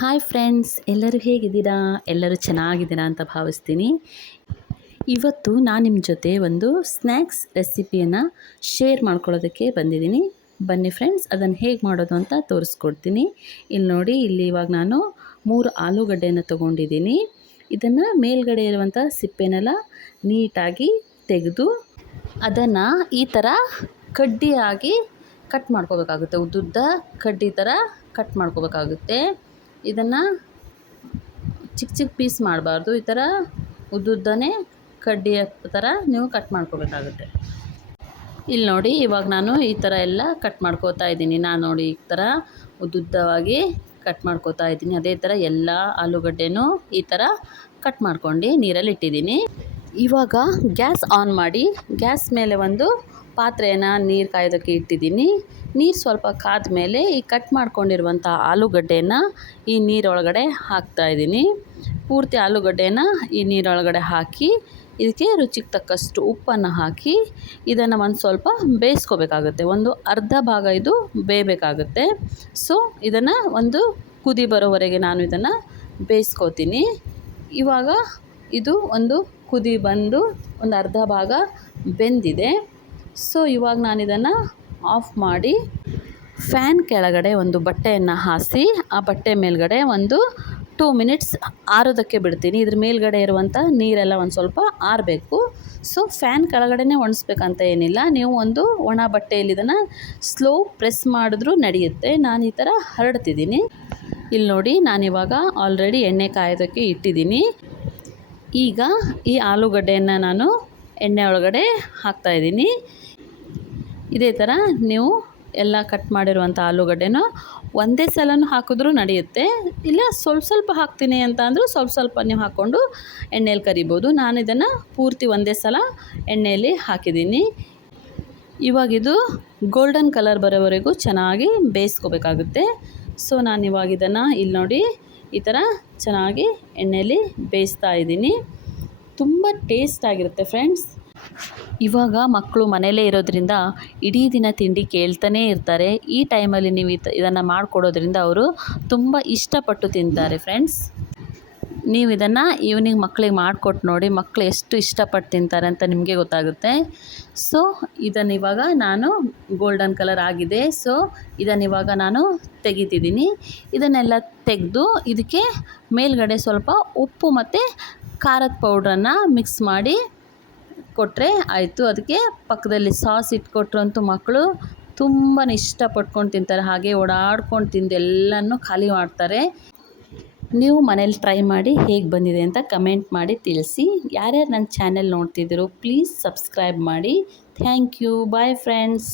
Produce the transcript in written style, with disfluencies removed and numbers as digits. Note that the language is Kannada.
ಹಾಯ್ ಫ್ರೆಂಡ್ಸ್, ಎಲ್ಲರೂ ಹೇಗಿದ್ದೀರಾ? ಎಲ್ಲರೂ ಚೆನ್ನಾಗಿದ್ದೀರಾ ಅಂತ ಭಾವಿಸ್ತೀನಿ. ಇವತ್ತು ನಾನು ನಿಮ್ಮ ಜೊತೆ ಒಂದು ಸ್ನ್ಯಾಕ್ಸ್ ರೆಸಿಪಿಯನ್ನು ಶೇರ್ ಮಾಡ್ಕೊಳ್ಳೋದಕ್ಕೆ ಬಂದಿದ್ದೀನಿ. ಬನ್ನಿ ಫ್ರೆಂಡ್ಸ್, ಅದನ್ನು ಹೇಗೆ ಮಾಡೋದು ಅಂತ ತೋರಿಸ್ಕೊಡ್ತೀನಿ. ಇಲ್ಲಿ ನೋಡಿ, ಇಲ್ಲಿ ಇವಾಗ ನಾನು 3 ಆಲೂಗಡ್ಡೆಯನ್ನು ತೊಗೊಂಡಿದ್ದೀನಿ. ಇದನ್ನು ಮೇಲ್ಗಡೆ ಇರುವಂಥ ಸಿಪ್ಪೆನೆಲ್ಲ ನೀಟಾಗಿ ತೆಗೆದು ಅದನ್ನು ಈ ಥರ ಕಡ್ಡಿಯಾಗಿ ಕಟ್ ಮಾಡ್ಕೋಬೇಕಾಗುತ್ತೆ. ಉದ್ದುದ್ದ ಕಡ್ಡಿ ಥರ ಕಟ್ ಮಾಡ್ಕೋಬೇಕಾಗುತ್ತೆ. ಇದನ್ನು ಚಿಕ್ಕ ಚಿಕ್ಕ ಪೀಸ್ ಮಾಡಬಾರ್ದು. ಈ ಥರ ಉದ್ದುದ್ದನೇ ಕಡ್ಡಿ ಥರ ನೀವು ಕಟ್ ಮಾಡ್ಕೋಬೇಕಾಗುತ್ತೆ. ಇಲ್ಲಿ ನೋಡಿ, ಇವಾಗ ನಾನು ಈ ಥರ ಎಲ್ಲ ಕಟ್ ಮಾಡ್ಕೋತಾ ಇದ್ದೀನಿ. ನಾನು ನೋಡಿ ಈ ಥರ ಉದ್ದುದ್ದವಾಗಿ ಕಟ್ ಮಾಡ್ಕೋತಾ ಇದ್ದೀನಿ. ಅದೇ ಥರ ಎಲ್ಲ ಆಲೂಗಡ್ಡೆನೂ ಈ ಥರ ಕಟ್ ಮಾಡ್ಕೊಂಡು ನೀರಲ್ಲಿ ಇಟ್ಟಿದ್ದೀನಿ. ಇವಾಗ ಗ್ಯಾಸ್ ಆನ್ ಮಾಡಿ ಗ್ಯಾಸ್ ಮೇಲೆ ಒಂದು ಪಾತ್ರೆಯನ್ನು ನೀರು ಕಾಯೋದಕ್ಕೆ ಇಟ್ಟಿದ್ದೀನಿ. ನೀರು ಸ್ವಲ್ಪ ಕಾದ ಮೇಲೆ ಈ ಕಟ್ ಮಾಡ್ಕೊಂಡಿರುವಂಥ ಆಲೂಗಡ್ಡೆಯನ್ನು ಈ ನೀರೊಳಗಡೆ ಹಾಕ್ತಾಯಿದ್ದೀನಿ. ಪೂರ್ತಿ ಆಲೂಗಡ್ಡೆನ ಈ ನೀರೊಳಗಡೆ ಹಾಕಿ ಇದಕ್ಕೆ ರುಚಿಗೆ ತಕ್ಕಷ್ಟು ಉಪ್ಪನ್ನು ಹಾಕಿ ಇದನ್ನು ಒಂದು ಸ್ವಲ್ಪ ಬೇಯಿಸ್ಕೋಬೇಕಾಗುತ್ತೆ. ಒಂದು ಅರ್ಧ ಭಾಗ ಇದು ಬೇಯಬೇಕಾಗುತ್ತೆ. ಸೊ ಇದನ್ನು ಒಂದು ಕುದಿ ಬರೋವರೆಗೆ ನಾನು ಇದನ್ನು ಬೇಯಿಸ್ಕೋತೀನಿ. ಇವಾಗ ಇದು ಒಂದು ಕುದಿ ಬಂದು ಒಂದು ಅರ್ಧ ಭಾಗ ಬೆಂದಿದೆ. ಸೊ ಇವಾಗ ನಾನು ಇದನ್ನು ಆಫ್ ಮಾಡಿ ಫ್ಯಾನ್ ಕೆಳಗಡೆ ಒಂದು ಬಟ್ಟೆಯನ್ನು ಹಾಸಿ ಆ ಬಟ್ಟೆ ಮೇಲ್ಗಡೆ ಒಂದು 2 ಮಿನಿಟ್ಸ್ ಆರೋದಕ್ಕೆ ಬಿಡ್ತೀನಿ. ಇದ್ರ ಮೇಲ್ಗಡೆ ಇರುವಂಥ ನೀರೆಲ್ಲ ಒಂದು ಸ್ವಲ್ಪ ಆರಬೇಕು. ಸೊ ಫ್ಯಾನ್ ಕೆಳಗಡೆನೇ ಒಣಸ್ಬೇಕಂತ ಏನಿಲ್ಲ. ನೀವು ಒಂದು ಒಣ ಬಟ್ಟೆಯಲ್ಲಿ ಇದನ್ನು ಸ್ಲೋ ಪ್ರೆಸ್ ಮಾಡಿದ್ರೂ ನಡೆಯುತ್ತೆ. ನಾನು ಈ ಥರ ಹರಡ್ತಿದ್ದೀನಿ. ಇಲ್ಲಿ ನೋಡಿ, ನಾನಿವಾಗ ಆಲ್ರೆಡಿ ಎಣ್ಣೆ ಕಾಯೋದಕ್ಕೆ ಇಟ್ಟಿದ್ದೀನಿ. ಈಗ ಈ ಆಲೂಗಡ್ಡೆಯನ್ನು ನಾನು ಎಣ್ಣೆ ಒಳಗಡೆ ಹಾಕ್ತಾಯಿದ್ದೀನಿ. ಇದೇ ಥರ ನೀವು ಎಲ್ಲ ಕಟ್ ಮಾಡಿರುವಂಥ ಆಲೂಗಡ್ಡೆನ ಒಂದೇ ಸಲನೂ ಹಾಕಿದ್ರೂ ನಡೆಯುತ್ತೆ. ಇಲ್ಲ ಸ್ವಲ್ಪ ಸ್ವಲ್ಪ ಹಾಕ್ತೀನಿ ಅಂತ ಅಂದರೂ ಸ್ವಲ್ಪ ಸ್ವಲ್ಪ ನೀವು ಹಾಕ್ಕೊಂಡು ಎಣ್ಣೆಯಲ್ಲಿ ಕರಿಬೋದು. ನಾನು ಇದನ್ನು ಪೂರ್ತಿ ಒಂದೇ ಸಲ ಎಣ್ಣೆಯಲ್ಲಿ ಹಾಕಿದ್ದೀನಿ. ಇವಾಗಿದು ಗೋಲ್ಡನ್ ಕಲರ್ ಬರೋವರೆಗೂ ಚೆನ್ನಾಗಿ ಬೇಯಿಸ್ಕೋಬೇಕಾಗುತ್ತೆ. ಸೊ ನಾನು ಇವಾಗ ಇದನ್ನು ಇಲ್ಲಿ ನೋಡಿ ಈ ಥರ ಚೆನ್ನಾಗಿ ಎಣ್ಣೆಯಲ್ಲಿ ಬೇಯಿಸ್ತಾ ಇದ್ದೀನಿ. ತುಂಬ ಟೇಸ್ಟಾಗಿರುತ್ತೆ ಫ್ರೆಂಡ್ಸ್. ಇವಾಗ ಮಕ್ಕಳು ಮನೆಯಲ್ಲೇ ಇರೋದ್ರಿಂದ ಇಡೀ ದಿನ ತಿಂಡಿ ಕೇಳ್ತಾನೇ ಇರ್ತಾರೆ. ಈ ಟೈಮಲ್ಲಿ ನೀವು ಇದನ್ನು ಮಾಡಿಕೊಡೋದ್ರಿಂದ ಅವರು ತುಂಬ ಇಷ್ಟಪಟ್ಟು ತಿಂತಾರೆ ಫ್ರೆಂಡ್ಸ್. ನೀವು ಇದನ್ನು ಈವ್ನಿಂಗ್ ಮಕ್ಕಳಿಗೆ ಮಾಡಿಕೊಟ್ಟು ನೋಡಿ, ಮಕ್ಕಳು ಎಷ್ಟು ಇಷ್ಟಪಟ್ಟು ತಿಂತಾರೆ ಅಂತ ನಿಮಗೆ ಗೊತ್ತಾಗುತ್ತೆ. ಸೊ ಇದನ್ನಿವಾಗ ನಾನು ಗೋಲ್ಡನ್ ಕಲರ್ ಆಗಿದೆ. ಸೊ ಇದನ್ನಿವಾಗ ನಾನು ತೆಗಿತಿದ್ದೀನಿ. ಇದನ್ನೆಲ್ಲ ತೆಗೆದು ಇದಕ್ಕೆ ಮೇಲ್ಗಡೆ ಸ್ವಲ್ಪ ಉಪ್ಪು ಮತ್ತು ಖಾರದ ಪೌಡ್ರನ್ನು ಮಿಕ್ಸ್ ಮಾಡಿ ಕೊಟ್ಟರೆ ಆಯಿತು. ಅದಕ್ಕೆ ಪಕ್ಕದಲ್ಲಿ ಸಾಸ್ ಇಟ್ಕೊಟ್ರಂತೂ ಮಕ್ಕಳು ತುಂಬಾ ಇಷ್ಟಪಟ್ಕೊಂಡು ತಿಂತಾರೆ. ಹಾಗೆ ಓಡಾಡ್ಕೊಂಡು ತಿಂದು ಎಲ್ಲನೂ ಖಾಲಿ ಮಾಡ್ತಾರೆ. ನೀವು ಮನೇಲಿ ಟ್ರೈ ಮಾಡಿ ಹೇಗೆ ಬಂದಿದೆ ಅಂತ ಕಮೆಂಟ್ ಮಾಡಿ ತಿಳಿಸಿ. ಯಾರ್ಯಾರು ನನ್ನ ಚಾನೆಲ್ ನೋಡ್ತಿದ್ದೀರೋ ಪ್ಲೀಸ್ ಸಬ್ಸ್ಕ್ರೈಬ್ ಮಾಡಿ. Thank you. Bye friends.